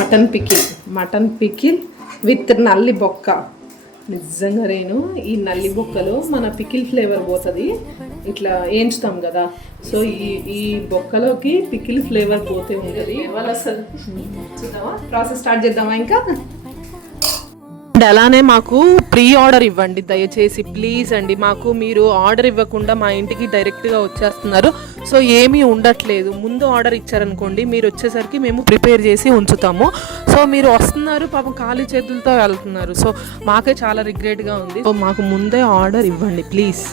Mutton pickle with నల్లి బొక్క. నిజంగా నేను ఈ నల్లి బొక్కలో మన పికిల్ ఫ్లేవర్ పోతుంది, ఇట్లా వేయించుతాం కదా, సో ఈ బొక్కలోకి పికిల్ ఫ్లేవర్ పోతే ఉంటుంది. అసలు చూద్దామా, ప్రాసెస్ స్టార్ట్ చేద్దామా ఇంకా. అలానే మాకు ప్రీ ఆర్డర్ ఇవ్వండి దయచేసి ప్లీజ్ అండి. మాకు మీరు ఆర్డర్ ఇవ్వకుండా మా ఇంటికి డైరెక్ట్గా వచ్చేస్తున్నారు, సో ఏమీ ఉండట్లేదు. ముందు ఆర్డర్ ఇచ్చారనుకోండి, మీరు వచ్చేసరికి మేము ప్రిపేర్ చేసి ఉంచుతాము. సో మీరు వస్తున్నారు పాపం ఖాళీ చేతులతో వెళ్తున్నారు, సో మాకే చాలా రిగ్రెట్గా ఉంది. సో మాకు ముందే ఆర్డర్ ఇవ్వండి ప్లీజ్.